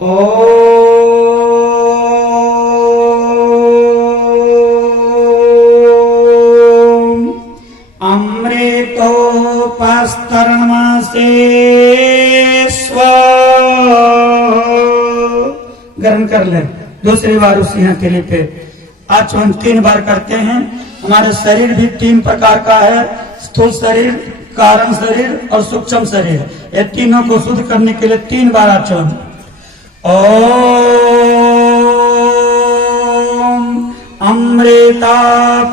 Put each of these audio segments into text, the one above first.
ओम अमृतोपस्तरणमासे स्व। ग्रहण कर ले। दूसरी बार उसी हथेली पे आचमन 3 बार करते हैं। हमारे शरीर भी 3 प्रकार का है, स्थूल शरीर, कारण शरीर और सूक्ष्म शरीर। ये तीनों को शुद्ध करने के लिए 3 बार आचमन। ओम अमृता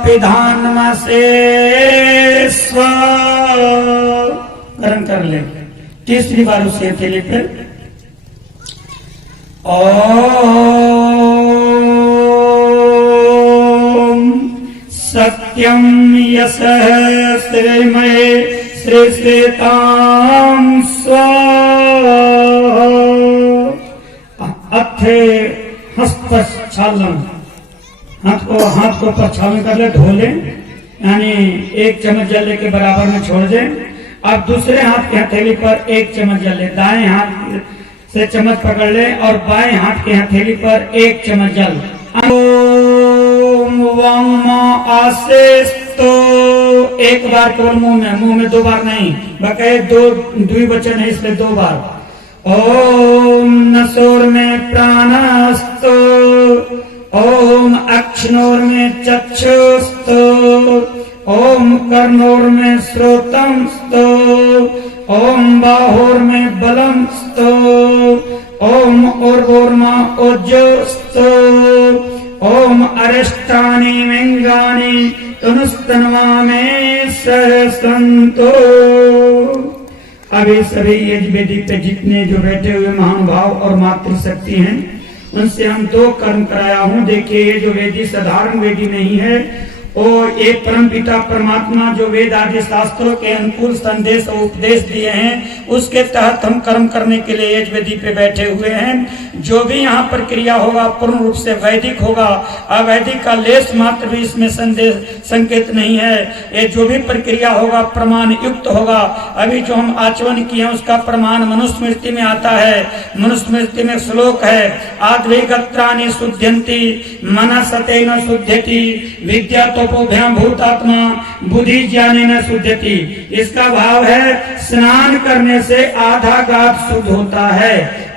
पिधानमसे स्व। ग्रहण कर ले। तीसरी बार उसी हथेली पे ओम सत्यम यशः श्रीमये श्री श्वेतां स्वाहा। अथे हस्तक्षालन, हाथ को प्रक्षालन कर ले, धो ले, यानी 1 चम्मच जल के बराबर में छोड़ दे। अब दूसरे हाथ की हथेली पर 1 चम्मच जल ले, दाएं हाथ से चम्मच पकड़ ले और बाएं हाथ की हथेली पर 1 चम्मच जल। ओम वाम आसेस्तो, 1 बार केवल मुंह में 2 बार नहीं, बकाये 2 द्विवचन है इसलिए 2 बार। ओम नसोर में प्राणस्तो, ओम अक्षनोर में चक्षुस्तो, ओम कर्णोर में श्रोतमस्तो, ओम बाहोर में बलमस्तो, ओम ओर्वोर्मा ओजोस्तो, ओम अरिष्टानि विंगानि तनुस्तनवा में सहसंतो। अभी सभी यज्ञवेदी पे जितने जो बैठे हुए महानुभाव और मातृशक्ति हैं, उनसे हम 2 कर्म कराया हूँ। देखिए, ये जो वेदी साधारण वेदी नहीं है, और एक परमपिता परमात्मा जो वेद आदि शास्त्रों के अनुकूल संदेश और उपदेश दिए हैं, उसके तहत हम कर्म करने के लिए यज्ञवेदी पे बैठे हुए हैं। जो भी यहाँ पर क्रिया होगा पूर्ण रूप से वैदिक होगा, अवैदिक का लेश मात्र भी इसमें संदेश संकेत नहीं है। ये जो भी प्रक्रिया होगा प्रमाण युक्त होगा। अभी जो हम आचमन किए हैं उसका प्रमाण मनुस्मृति में आता है। मनुस्मृति में श्लोक है, आद्विगत्राणि शुद्ध्यन्ति मनसतेन शुद्ध्यति विद्या तपोभ्याम भूतात्मा बुद्धि ज्ञानेन शुद्ध्यति। इसका भाव है स्नान करने से आधा गात शुद्ध होता है।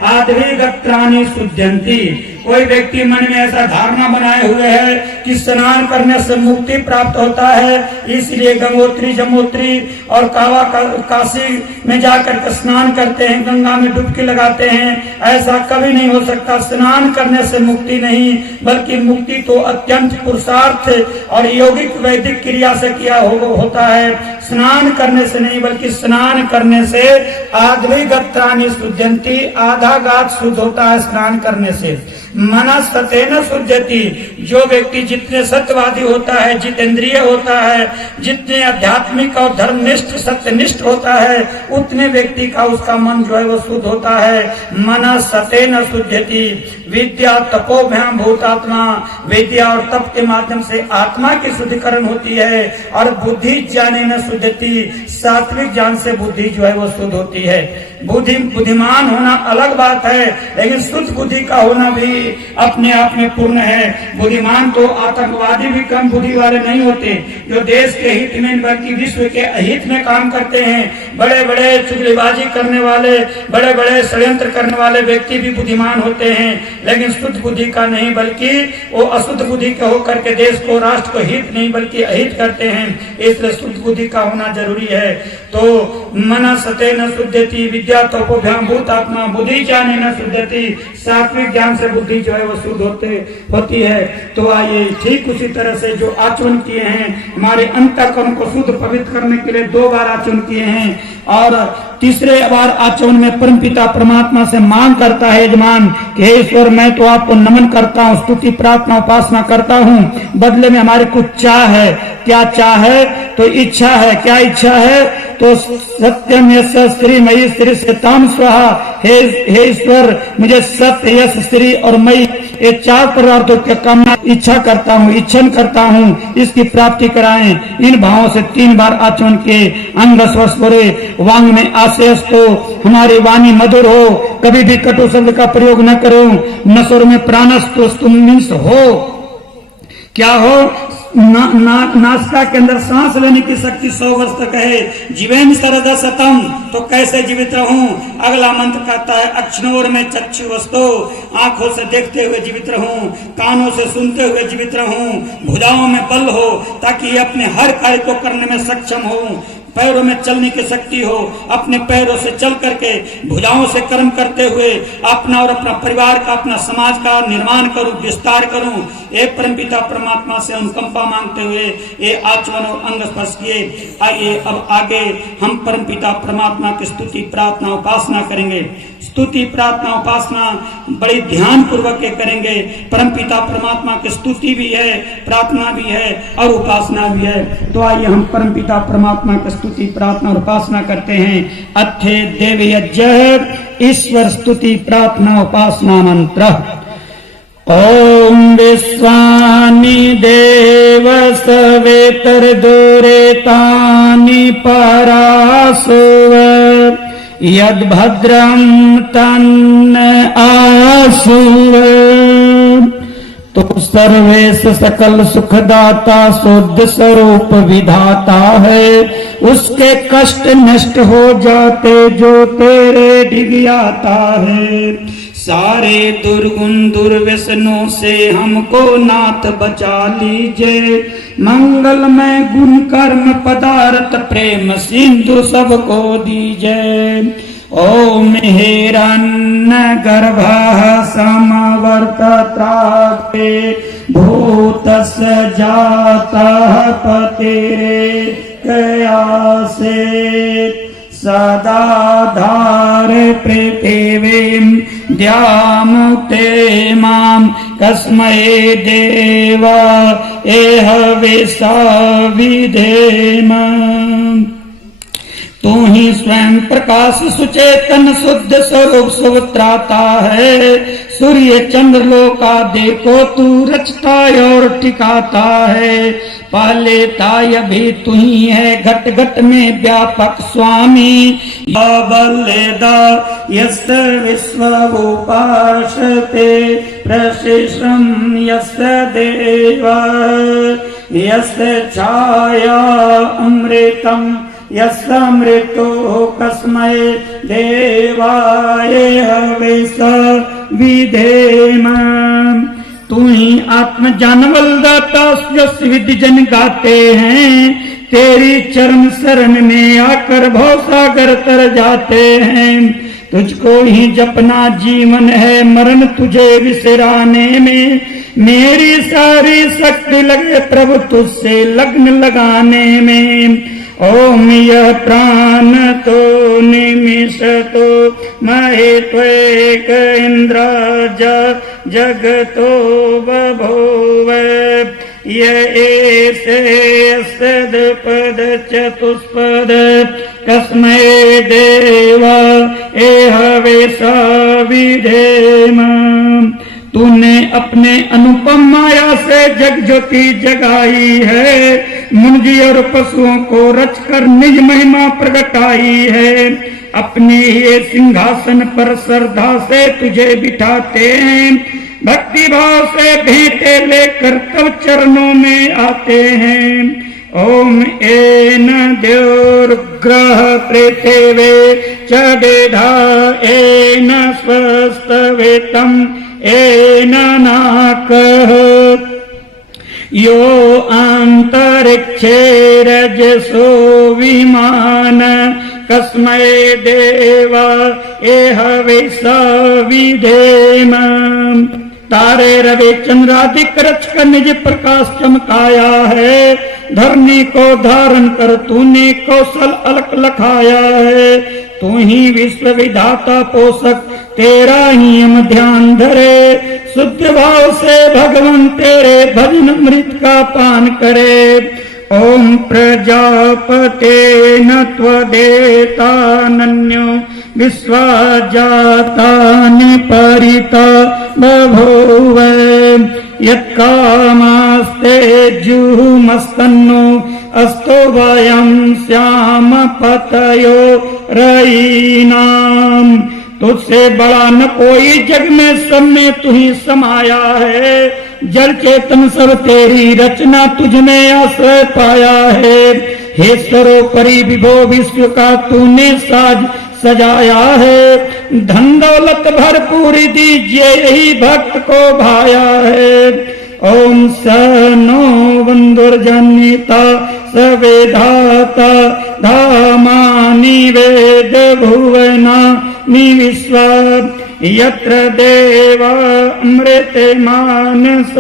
आद्विगत्राणि शुद्ध्यन्ति, कोई व्यक्ति मन में ऐसा धारणा बनाए हुए है कि स्नान करने से मुक्ति प्राप्त होता है, इसलिए गंगोत्री जमोत्री और कावा काशी में जाकर के स्नान करते हैं, गंगा में डुबकी लगाते हैं। ऐसा कभी नहीं हो सकता। स्नान करने से मुक्ति नहीं, बल्कि मुक्ति तो अत्यंत पुरुषार्थ और यौगिक वैदिक क्रिया से किया होता है। स्नान करने से नहीं, बल्कि स्नान करने से आद्विगत्राणि शुद्ध्यन्ति, आधा गात शुद्ध होता है स्नान करने से। मनसतेन शुद्ध्यति, जो व्यक्ति जितने सत्यवादी होता है, जितेंद्रिय होता है, जितने आध्यात्मिक और धर्मनिष्ठ सत्यनिष्ठ होता है, उतने व्यक्ति का उसका मन जो है वो शुद्ध होता है। मनसतेन शुद्ध्यति विद्या तपोभ्याम भूतात्मा, विद्या और तप के माध्यम से आत्मा की शुद्धिकरण होती है। और बुद्धि ज्ञानेन शुद्ध्यति, सात्विक ज्ञान से बुद्धि जो है वो शुद्ध होती है। बुद्धिमान होना अलग बात है, लेकिन शुद्ध बुद्धि का होना भी अपने आप में पूर्ण है। बुद्धिमान तो आतंकवादी भी कम बुद्धि वाले नहीं होते, जो देश के हित में बल्कि विश्व के अहित में काम करते हैं। बड़े बड़े चुगलीबाजी करने वाले, बड़े बड़े षड्यंत्र करने वाले व्यक्ति भी बुद्धिमान होते हैं, लेकिन शुद्ध बुद्धि का नहीं, बल्कि वो अशुद्ध बुद्धि के होकर के देश को, राष्ट्र को हित नहीं बल्कि अहित करते हैं। इसलिए शुद्ध बुद्धि का होना जरूरी है। तो मनसतेन शुद्ध्यति विद्या तपोभ्याम भूतात्मा बुद्धि ज्ञानेन शुद्ध्यति, सात्विक ज्ञान से बुद्धि जो है वो शुद्ध होती है। तो आइए ठीक उसी तरह से जो आचमन किए हैं, हमारे अंतःकरण को शुद्ध पवित्र करने के लिए 2 बार आचमन किए हैं, और तीसरे बार आचमन में परमपिता परमात्मा से मांग करता है यजमान कि हे ईश्वर, मैं तो आपको नमन करता हूँ, स्तुति प्रार्थना उपासना करता हूँ, बदले में हमारे कुछ चाह है। क्या चाह है? तो इच्छा है। क्या इच्छा है? तो सत्यम यश श्री मयि श्री श्वेतां स्वाहा, हे ईश्वर, मुझे सत्य यश श्री और मयि ये 4 पदार्थों की कामना इच्छा करता हूँ, इच्छन करता हूँ, इसकी प्राप्ति कराएं। इन भावों से 3 बार आचमन के अंग स्पर्श करे, वांग में भाष्यस्तो, हमारी वाणी मधुर हो, कभी भी कटु शब्द का प्रयोग न करो। नसुर में प्राणस्तु मीन्स हो, क्या हो, नासिका के अंदर सांस लेने की शक्ति 100 वर्ष तक है। जीवेन सरद सतम, तो कैसे जीवित रहूं। अगला मंत्र कहता है अक्षनोर में चक्षु वस्तो, आंखों से देखते हुए जीवित रहूं, कानों से सुनते हुए जीवित रहूं, भुजाओं में बल हो ताकि अपने हर कार्य को करने में सक्षम हो, पैरों में चलने की शक्ति हो, अपने पैरों से चल करके भुजाओं से कर्म करते हुए अपना और अपना परिवार का, अपना समाज का निर्माण करूं, विस्तार करूं। एक परमपिता परमात्मा से अनुकंपा मांगते हुए ये आचमन और अंग स्पर्श किए। आइए अब आगे हम परमपिता परमात्मा की स्तुति प्रार्थना उपासना करेंगे। स्तुति प्रार्थना उपासना बड़ी ध्यान पूर्वक के करेंगे। परमपिता परमात्मा की स्तुति भी है, प्रार्थना भी है और उपासना भी है। तो आइए हम परमपिता परमात्मा की स्तुति प्रार्थना और उपासना करते हैं। अथे देव यज्ञ ईश्वर स्तुति प्रार्थना उपासना मंत्र। ओम विश्वानि देव सवेतर दूरेतानि परासुव, यद भद्रम तन्न आसुव। तो सर्वेश सकल सुखदाता शुद्ध स्वरूप विधाता है, उसके कष्ट नष्ट हो जाते जो तेरे डिगियाता है। सारे दुर्गुण दुर्व्यसनों से हमको नाथ बचा लीजिए, मंगलमय गुण कर्म पदार्थ प्रेम सिंधु सबको दीजिए। ओम हिरण्य गर्भः समवर्तत्राते भूतस्य जातः पतिरे कयासे, सदा धार पृथिवीं द्यामुते मां कस्मै देव एह विसा विधेम। तू ही स्वयं प्रकाश सुचेतन शुद्ध स्वरूप सुत्राता है। सूर्य चंद्र लोका देखो तू रचता और टिकाता है। पालेता भी तू ही है, घट घट में व्यापक स्वामी। बलेदा यस्य विश्व उपासते प्रशिषम यस्य देव, यस्य छाया अमृतम यस्मृतो कस्मै देवाय हविषा विधेम। तू ही आत्म जानवल दाता यश विधि जन गाते हैं। तेरी चरण शरण में आकर भवसागर तर जाते हैं। तुझको ही जपना जीवन है, मरण तुझे विसराने में। मेरी सारी शक्ति लगे प्रभु तुझसे लगन लगाने में। ओम यह प्राण तो निमिषतो महेत्वेक इंद्र जगतो बभूव, येसे सदपद चतुष्पद कस्मै देव एह विसा विधेम। तूने अपने अनुपम माया से जग ज्योति जगाई है। मुंजी और पशुओं को रचकर निज महिमा प्रगटाई है। अपने ये सिंहासन पर श्रद्धा से तुझे बिठाते हैं। भक्ति भाव से भेंटे लेकर तब चरणों में आते हैं। ओम एन द्योर्ग्रह पृथिवे चडेधा एन स्वस्तवेतम एन नाकः, यो अंतरिक्षे रजसो विमान कस्मै देव एह विसा विधेम। तारे रवि चंद्रादिक रच कर निज प्रकाश चमकाया है। धरनी को धारण कर तूने कौशल अलख लखाया है। तू ही विश्व विधाता पोषक, तेरा ही हम ध्यान धरे। शुद्ध भाव से भगवान तेरे भजन अमृत का पान करे। ओम प्रजापते न त्वदेतानन्यो विश्वाजातानि परिता बभूव, यत्कामास्ते जुहुमस्तन्नो अस्तो वयं श्याम पतयो रईनाम। तुझसे बड़ा न कोई जग में, सब में तू ही समाया है। जड़ चेतन सब तेरी रचना, तुझ में आश्रय पाया है। हे सर्वोपरि विभो विश्व का तूने साज सजाया है। धन दौलत भरपूर दीजिए, यही भक्त को भाया है। ओम स नो बंधुर्जनिता सवेधाता धामानि वेद भुवना निविश्व। यत्र देव अमृत मानस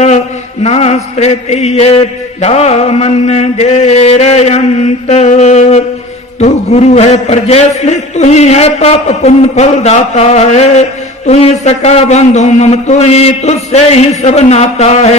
नास्त्रिय धामन देरयंत। तू गुरु है परजय, तू ही है पाप पुण्य फल दाता है। तू ही सका बंधु मम, तू ही तुझसे ही सब नाता है।